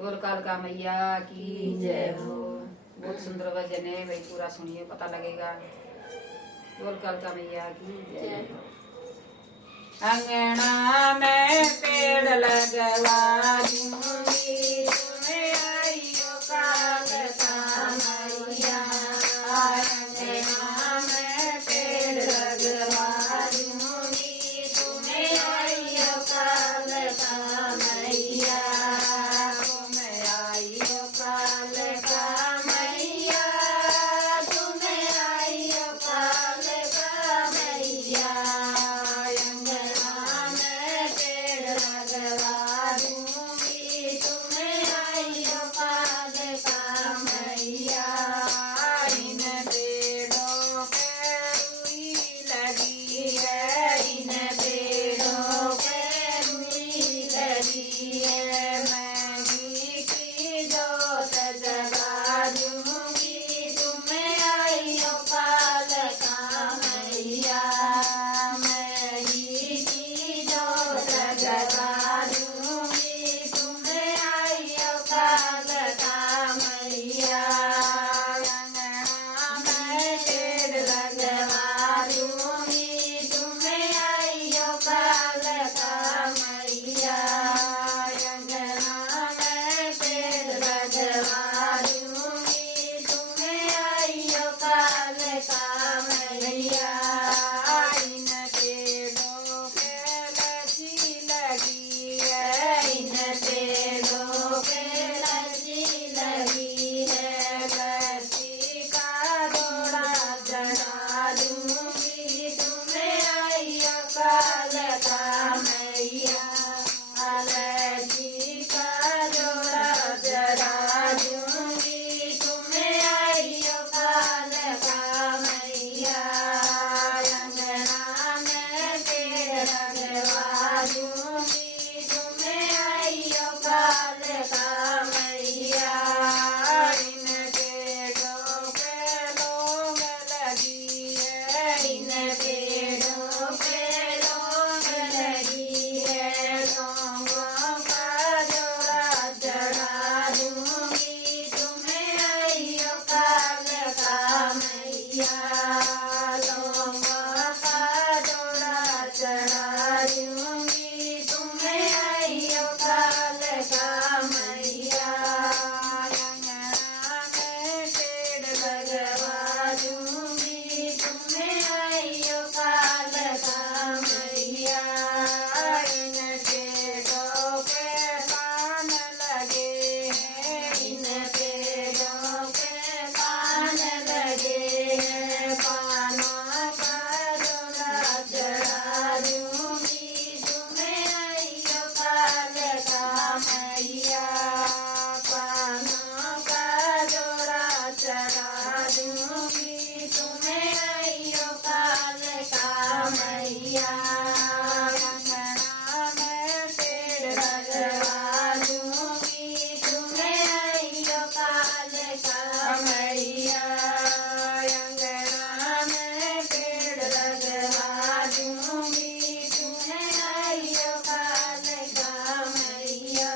बोल कालका मैया की जय हो। बहुत सुंदर भजन है भाई, पूरा सुनिए पता लगेगा। बोल कालका मैया की जय हो। अंगना में पेड़ लगवा दूंगी, तुम्हें आइयो कालका मैया। अंगना में पेड़ लगवा दूंगी, तुम्हें आइयो कालका मैया। तुम्हें आइयो कालका मैया, तुम्हें आइयो कालका मैया। अंगना में पेड़ लगवा दूंगी, तुम्हें आइयो कालका मैया। इन पेड़ों पे रुई लगी है, इन पेड़ों पे रुई लगी है। मैं घी की जोत जगा दूंगी, तुम्हें आइयो कालका मैया। मैं घी की जोत जगा दूंगी, तुम्हें आइयो कालका मैया। अंगना में पेड़ लगवा दूंगी, तुम्हें आइयो कालका मैया। अंगना में पेड़ लगवा दूंगी, तुम्हें आइयो कालका मैया। इन पेड़ों पे लची लगी है, इन पेड़ों पे लची लगी है। लची का जोड़ा चढ़ा दूंगी, तुम्हें आइयो कालका मैया। लची का जोड़ा चढ़ा दूंगी, तुम्हें आइयो कालका मैया। अंगना में पेड़ लगवा दूंगी, तुम्हें आइयो कालका मैया। इन पेड़ों पे लौंग लगी है, इन पेड़ों पे लौंग लगी है। लौंगों का जोड़ा चढ़ा दूंगी, तुम्हें आइयो कालका मैया। लौंगों का जोड़ा चढ़ा दूंगी, तुम्हें आइयो कालका मैया। अंगना में पेड़ लगवा दूंगी, तुम्हें आइयो कालका मैया। इन पेड़ों पे पान लगे हैं, इन पेड़ों पे पान लगे हैं। पानों का जोड़ा चढ़ा दूंगी, तुम्हें आइयो कालका मैया। पानों का जोड़ा चढ़ा दूंगी, तुम्हें आइयो कालका मैया। अंगना में पेड़ लगवा दूंगी, तुम्हें आइयो कालका मैया। अंगना में पेड़ लगवा दूंगी, तुम्हें आइयो कालका मैया।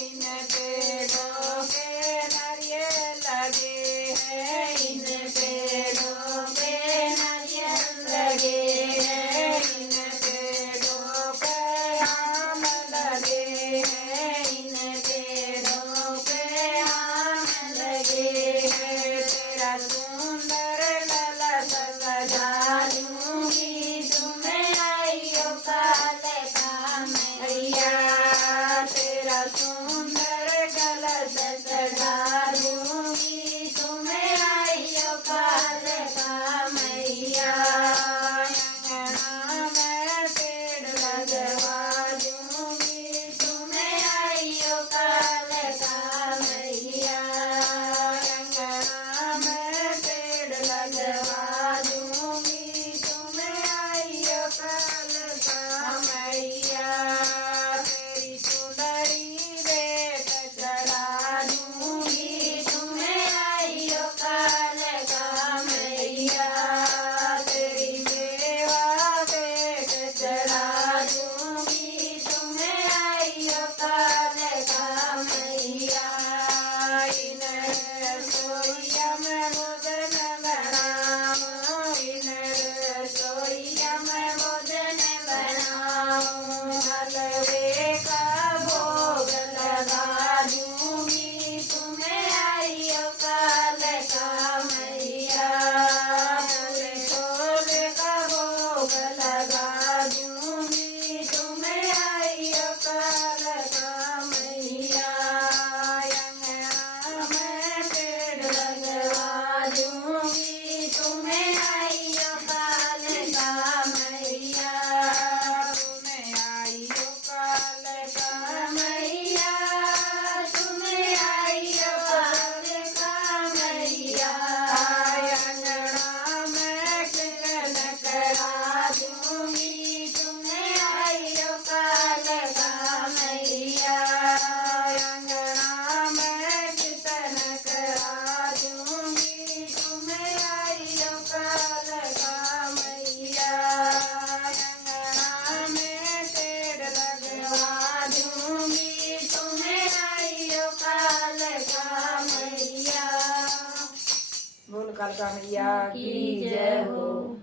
इन पेड़ों पे नारियल लगे हैं, इन पेड़ों पे नारियल लगे हैं। इन पेड़ों पे आम लगे हैं, इन पेड़ों पे आम लगे हैं। तेरा सुंदर कलश सजा दूंगी, तुम्हें आइयो कालका मैया। तेरा सुंदर कलश सजा दूंगी, तुम्हें आइयो कालका मैया। अंगना में पेड़ लगवा दूंगी, तुम्हें आइयो कालका मैया। अंगना में पेड़ लगवा दूंगी, तुम्हें आइयो कालका मैया। तेरी चुनरी रे कालका मैया की जय हो।